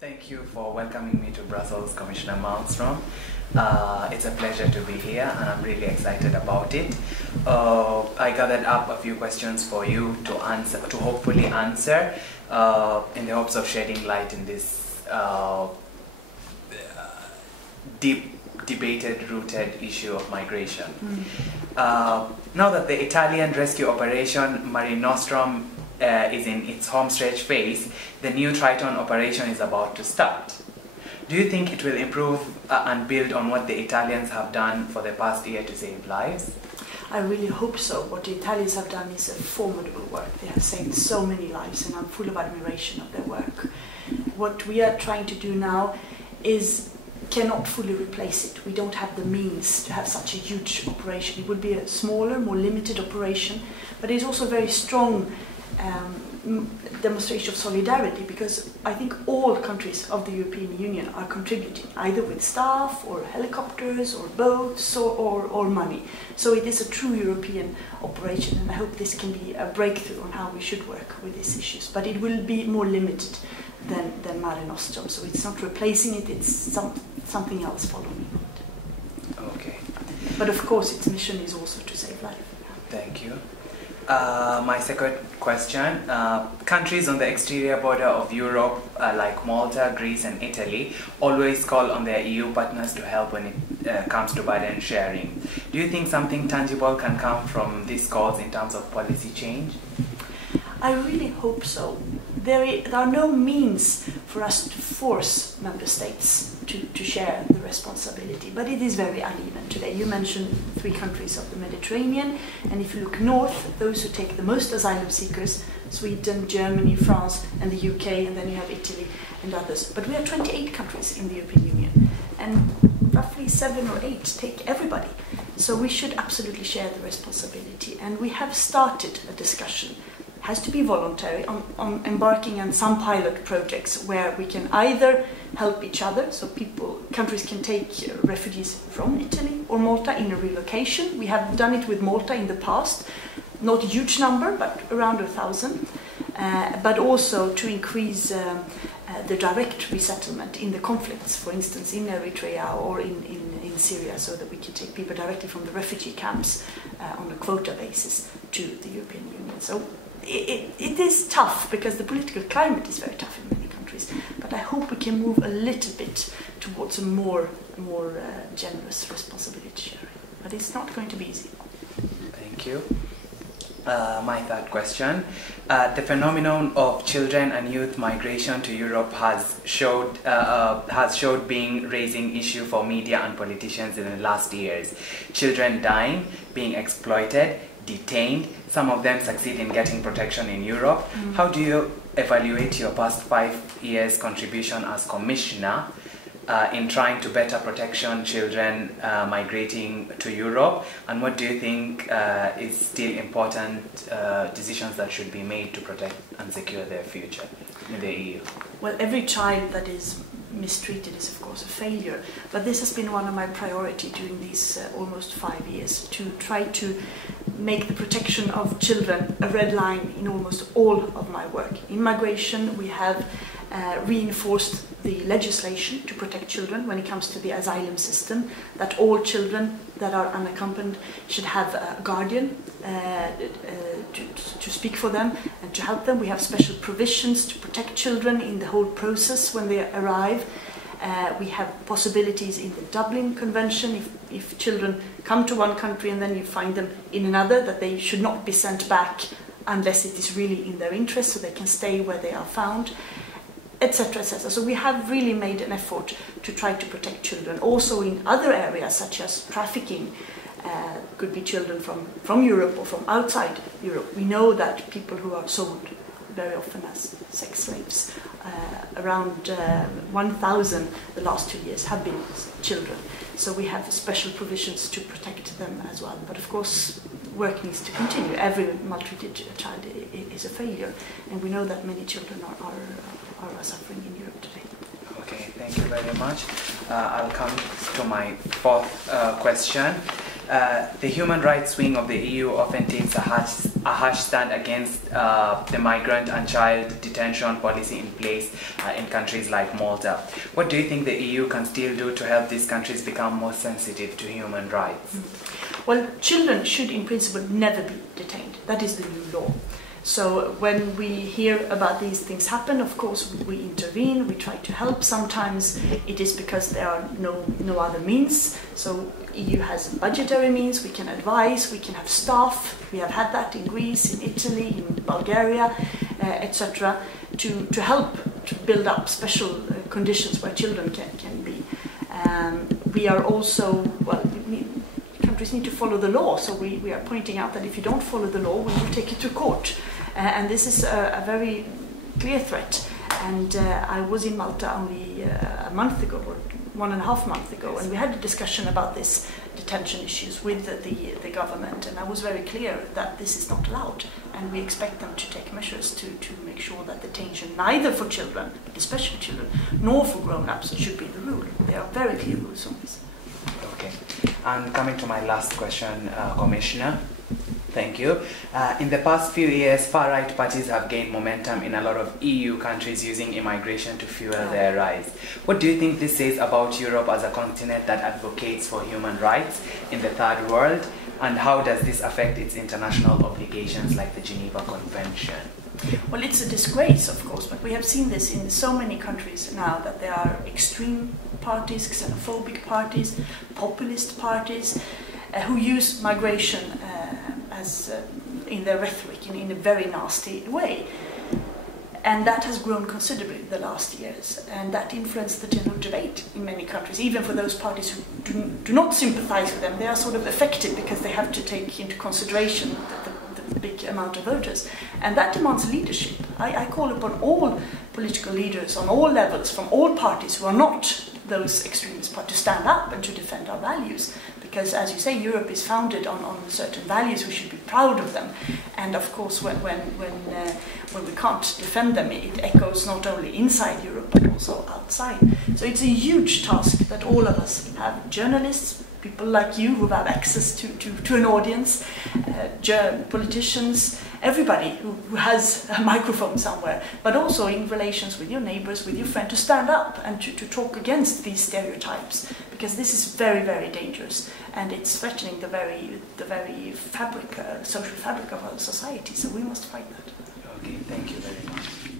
Thank you for welcoming me to Brussels, Commissioner Malmström. It's a pleasure to be here and I'm really excited about it. I gathered up a few questions for you to hopefully answer in the hopes of shedding light in this deep debated, rooted issue of migration. Now that the Italian rescue operation Mare Nostrum is in its homestretch phase, the new Triton operation is about to start. Do you think it will improve and build on what the Italians have done for the past year to save lives? I really hope so. What the Italians have done is a formidable work. They have saved so many lives and I'm full of admiration of their work. What we are trying to do now cannot fully replace it. We don't have the means to have such a huge operation. It would be a smaller, more limited operation, but it's also a very strong demonstration of solidarity, because I think all countries of the European Union are contributing, either with staff or helicopters or boats or money. So it is a true European operation, and I hope this can be a breakthrough on how we should work with these issues. But it will be more limited than Mare Nostrum, so it's not replacing it, it's something else following it. Okay. But of course its mission is also to save life. Thank you. My second question, countries on the exterior border of Europe like Malta, Greece and Italy always call on their EU partners to help when it comes to burden sharing. Do you think something tangible can come from these calls in terms of policy change? I really hope so. There are no means for us to force member states to share the responsibility, but it is very uneven today. You mentioned 3 countries of the Mediterranean, and if you look north, those who take the most asylum seekers, Sweden, Germany, France and the UK, and then you have Italy and others. But we are 28 countries in the European Union, and roughly 7 or 8 take everybody. So we should absolutely share the responsibility, and we have started a discussion. Has to be voluntary on embarking on some pilot projects where we can either help each other, so countries can take refugees from Italy or Malta in a relocation. We have done it with Malta in the past, not a huge number, but around 1,000, but also to increase the direct resettlement in the conflicts, for instance in Eritrea or in Syria, so that we can take people directly from the refugee camps on a quota basis to the European Union. So it is tough because the political climate is very tough in many countries, but I hope we can move a little bit towards a more generous responsibility sharing. But it's not going to be easy. Thank you. My third question. The phenomenon of children and youth migration to Europe has showed being raising issue for media and politicians in the last years. Children dying, being exploited, detained, some of them succeed in getting protection in Europe. How do you evaluate your past 5 years' contribution as Commissioner in trying to better protection children migrating to Europe, and what do you think is still important decisions that should be made to protect and secure their future in the EU? Well, every child that is mistreated is of course a failure, but this has been one of my priorities during these almost 5 years, to try to make the protection of children a red line in almost all of my work. In migration we have reinforced the legislation to protect children when it comes to the asylum system, that all children that are unaccompanied should have a guardian to speak for them and to help them. We have special provisions to protect children in the whole process when they arrive. We have possibilities in the Dublin Convention, if children come to one country and then you find them in another, that they should not be sent back unless it is really in their interest, so they can stay where they are found, etc., etc. So we have really made an effort to try to protect children. Also in other areas such as trafficking, could be children from Europe or from outside Europe. We know that people who are sold very often as sex slaves, around 1,000 the last 2 years have been children. So we have special provisions to protect them as well. But of course work needs to continue. Every maltreated child is a failure, and we know that many children are suffering in Europe today. Okay, thank you very much. I'll come to my fourth question. The human rights wing of the EU often takes a a harsh stand against the migrant and child detention policy in place in countries like Malta. What do you think the EU can still do to help these countries become more sensitive to human rights? Well, children should in principle never be detained. That is the new law. So when we hear about these things happen, of course we intervene, we try to help. Sometimes it is because there are no other means. So EU has budgetary means, we can advise, we can have staff. We have had that in Greece, in Italy, in Bulgaria, etc. to help to build up special conditions where children can be. We are also, well, countries need to follow the law, so we are pointing out that if you don't follow the law, we will take you to court. And this is a very clear threat. And I was in Malta only a month ago, or 1.5 months ago, and we had a discussion about this detention issues with the government, and I was very clear that this is not allowed, and we expect them to take measures to make sure that detention, neither for children, but especially children, nor for grown-ups, should be the rule. There are very clear rules on this. Okay, and coming to my last question, Commissioner. Thank you. In the past few years, far-right parties have gained momentum in a lot of EU countries using immigration to fuel their rise. What do you think this says about Europe as a continent that advocates for human rights in the third world? And how does this affect its international obligations like the Geneva Convention? Well, it's a disgrace, of course, but we have seen this in so many countries now, that there are extreme parties, xenophobic parties, populist parties, who use migration as in their rhetoric in a very nasty way. And that has grown considerably in the last years, and that influenced the general debate in many countries. Even for those parties who do not sympathize with them, they are sort of affected because they have to take into consideration the big amount of voters. And that demands leadership. I call upon all political leaders on all levels, from all parties who are not those extremist parties, to stand up and to defend our values. Because, as you say, Europe is founded on certain values. We should be proud of them. And of course, when we can't defend them, it echoes not only inside Europe but also outside. So it's a huge task that all of us have. Journalists, people like you who have access to an audience, politicians, everybody who has a microphone somewhere, but also in relations with your neighbors, with your friend, to stand up and to talk against these stereotypes, because this is very, very dangerous, and it's threatening the very fabric, social fabric of our society. So we must fight that. Okay, thank you very much.